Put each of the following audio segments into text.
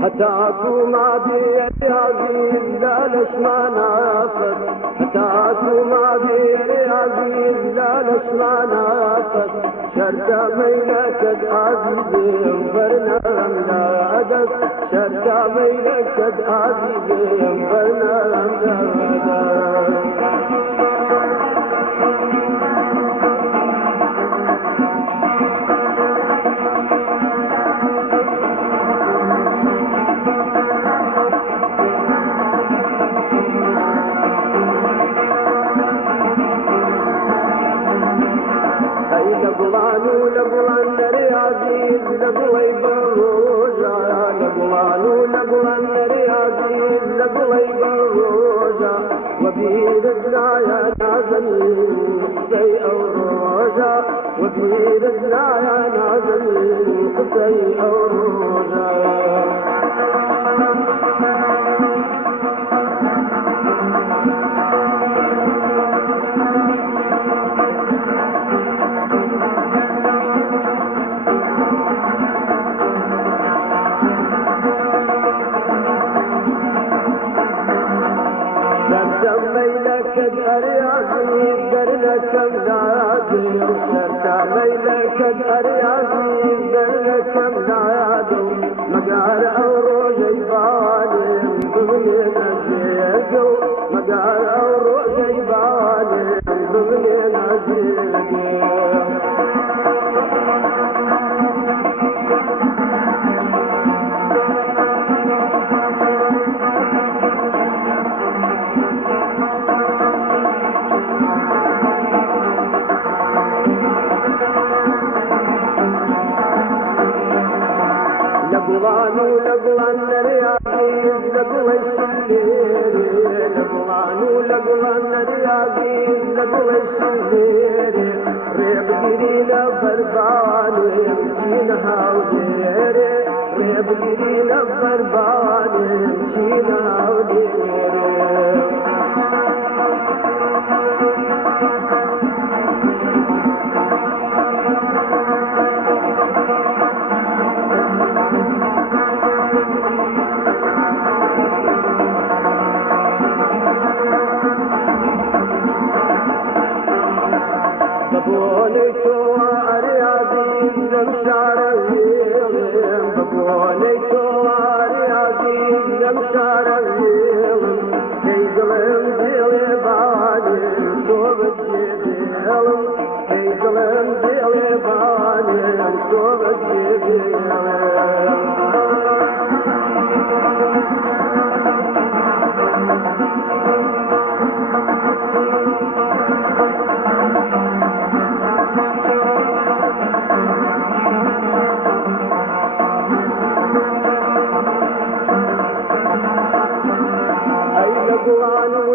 هتاكو ما بي عزيز لا لش ما نافت هتاكو ما بي عزيز لا لش ما نافت شرطة ميلك عزيز برنا ملادك شرطة ميلك عزيز برنا ملادك لبلان دري عزيز لبلي بروجا لبلان دري عزيز لبلي بروجا وبيدنا يا نازل قصي أو روجا وبيدنا يا نازل قصي أو روجا ميلك أرياضي درنك مدادي شركة ميلك أرياضي درنك مدادي مقار أوروج يبالي بغني نجيقو مقار أوروج يبالي بغني نجيقو لبلان رياضي لبلي شليري لبلان رياضي لبلي شليري ريب جرينا برباني مشينا وديري ريب جرينا برباني مشينا وديري ببونيتو أريادي زمشار الهيلم ببونيتو أريادي زمشار الهيلم كيزلم ديلي باني صوبت جيبيلم كيزلم ديلي باني صوبت جيبيلم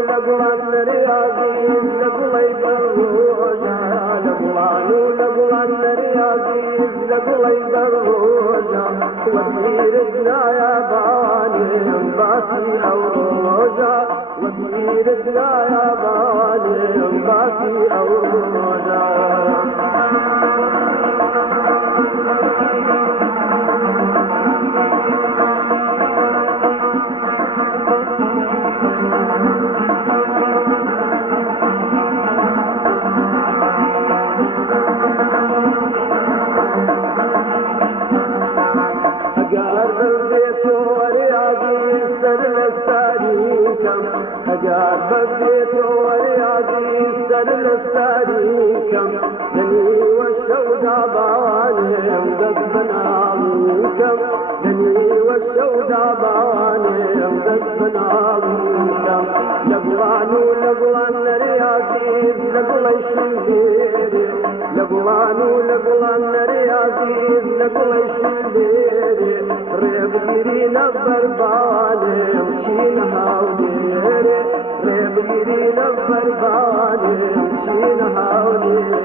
لبلان رياضي لبلي بروجا لبلان رياضي لبلي بروجا وبيرتنا يا باني باسي أو روجا وبيرتنا يا باني باسي أو روجا أجاب البيت ورياضي سر الساريكم دني والشودا باني دفنا منكم دني والشودا باني دفنا منكم لبلان رياضي لبلي شليري لبلان رياضي لبلي شليري ريب جرينا برباني مشينا وديري ريب جرينا برباني مشينا وديري